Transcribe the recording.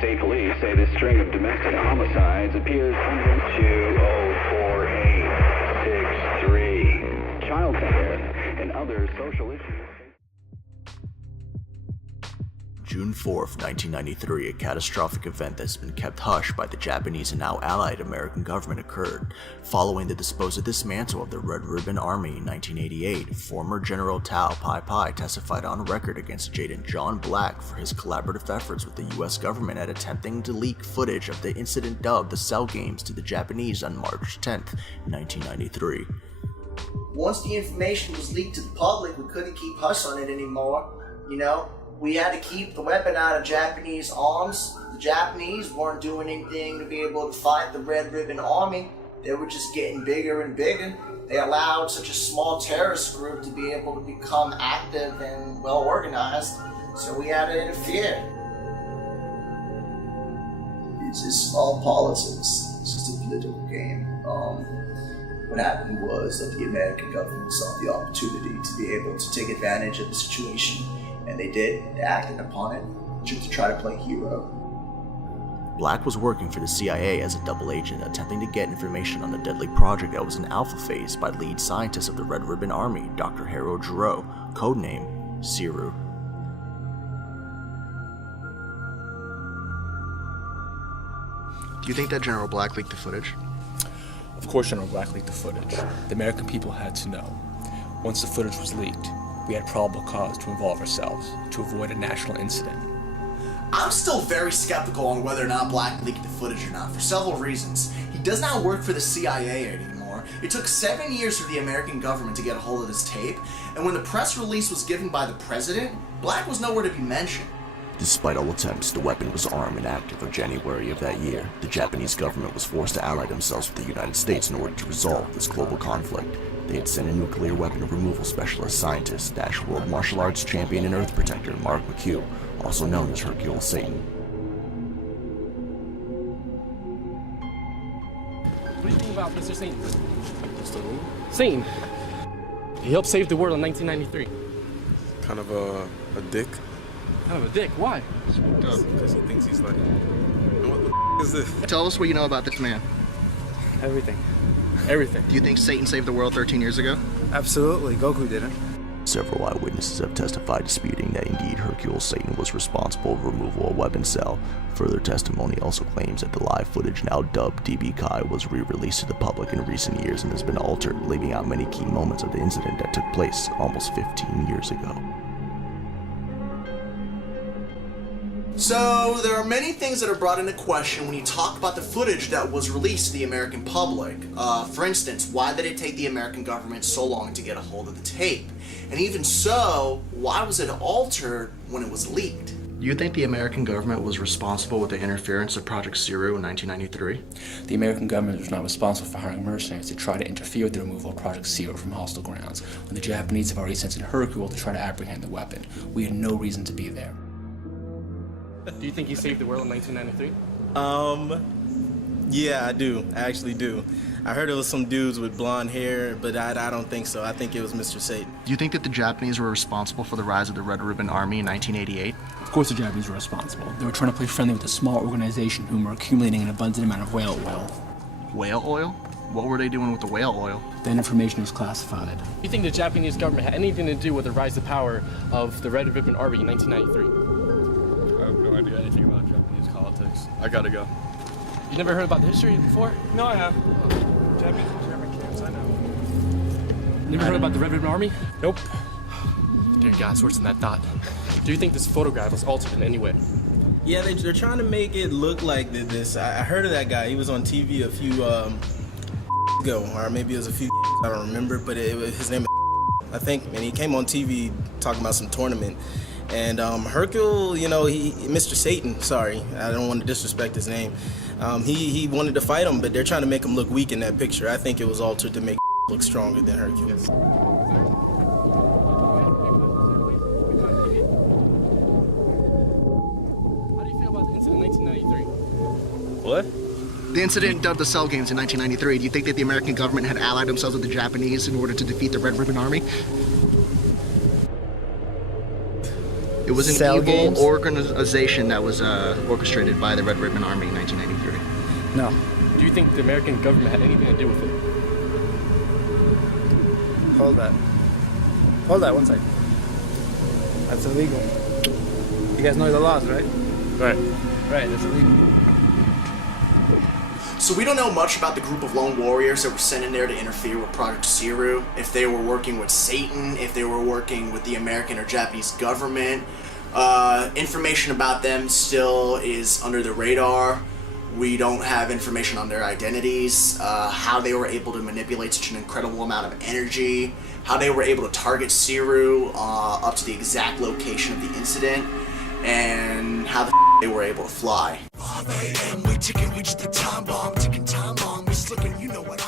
State Police say this string of domestic homicides appears under 2048663. Child care and other social issues. June 4th, 1993, a catastrophic event that's been kept hush by the Japanese and now allied American government occurred. Following the supposed dismantle of the Red Ribbon Army in 1988, former General Tao Pai Pai testified on record against Jaden John Black for his collaborative efforts with the US government at attempting to leak footage of the incident dubbed the Cell Games to the Japanese on March 10th, 1993. Once the information was leaked to the public, we couldn't keep hush on it anymore, We had to keep the weapon out of Japanese arms. The Japanese weren't doing anything to be able to fight the Red Ribbon Army. They were just getting bigger and bigger. They allowed such a small terrorist group to be able to become active and well organized, so we had to interfere. It's just small politics. It's just a political game. What happened was that the American government saw the opportunity to be able to take advantage of the situation. And they did. They acted upon it just to try to play hero. Black was working for the CIA as a double agent, attempting to get information on the deadly project that was in alpha phase by lead scientist of the Red Ribbon Army, Dr. Harold Giroux, codename Seru. Do you think that General Black leaked the footage? Of course General Black leaked the footage. The American people had to know. Once the footage was leaked, we had probable cause to involve ourselves to avoid a national incident. I'm still very skeptical on whether or not Black leaked the footage or not, for several reasons. He does not work for the CIA anymore. It took 7 years for the American government to get a hold of this tape, and when the press release was given by the president, Black was nowhere to be mentioned. Despite all attempts, the weapon was armed and active in January of that year. The Japanese government was forced to ally themselves with the United States in order to resolve this global conflict. They had sent a nuclear weapon removal specialist scientist, world martial arts champion and earth protector Mark McHugh, also known as Hercule Satan. What do you think about Mr. Satan? Satan. He helped save the world in 1993. Kind of a dick. Kind of a dick. Why? Because he thinks he's like, what the is this? Tell us what you know about this man. Everything. Everything. Do you think Satan saved the world 13 years ago? Absolutely. Goku didn't. Several eyewitnesses have testified disputing that indeed Hercule Satan was responsible for removal of weapon cell. Further testimony also claims that the live footage, now dubbed DB Kai, was re-released to the public in recent years and has been altered, leaving out many key moments of the incident that took place almost 15 years ago. So, there are many things that are brought into question when you talk about the footage that was released to the American public. For instance, why did it take the American government so long to get a hold of the tape? And even so, why was it altered when it was leaked? Do you think the American government was responsible with the interference of Project Seru in 1993? The American government was not responsible for hiring mercenaries to try to interfere with the removal of Project Seru from hostile grounds, when the Japanese have already sent in Hercule to try to apprehend the weapon. We had no reason to be there. Do you think he saved the world in 1993? Yeah, I do. I actually do. I heard it was some dudes with blonde hair, but I don't think so. I think it was Mr. Satan. Do you think that the Japanese were responsible for the rise of the Red Ribbon Army in 1988? Of course the Japanese were responsible. They were trying to play friendly with a small organization who were accumulating an abundant amount of whale oil. Whale oil? What were they doing with the whale oil? That information was classified. Do you think the Japanese government had anything to do with the rise to power of the Red Ribbon Army in 1993? I have no idea anything about Japanese politics. I gotta go. You never heard about the history before? No, I have. Japanese and German camps, I know. You never heard about the Red Ribbon Army? Nope. Dear God, it's worse than I thought. Do you think this photograph was altered in any way? Yeah, they're trying to make it look like this. I heard of that guy. He was on TV a few ago, or maybe it was a few. I don't remember, but his name is I think, and he came on TV talking about some tournament. And Hercule, Mr. Satan, sorry, I don't want to disrespect his name. He wanted to fight him, but they're trying to make him look weak in that picture. I think it was altered to make look stronger than Hercule. What? The incident dubbed the Cell Games in 1993. Do you think that the American government had allied themselves with the Japanese in order to defeat the Red Ribbon Army? It was an Cell evil games? organization that was orchestrated by the Red Ribbon Army in 1993. No. Do you think the American government had anything to do with it? Hold that. Hold that 1 second. That's illegal. You guys know the laws, right? Right. Right, that's illegal. So we don't know much about the group of lone warriors that were sent in there to interfere with Project Seru, if they were working with Satan, if they were working with the American or Japanese government. Information about them still is under the radar. We don't have information on their identities, how they were able to manipulate such an incredible amount of energy, how they were able to target Seru up to the exact location of the incident, and how the they were able to fly. 5 a.m. we reach the time bomb, ticking time bomb, we slipping, you know what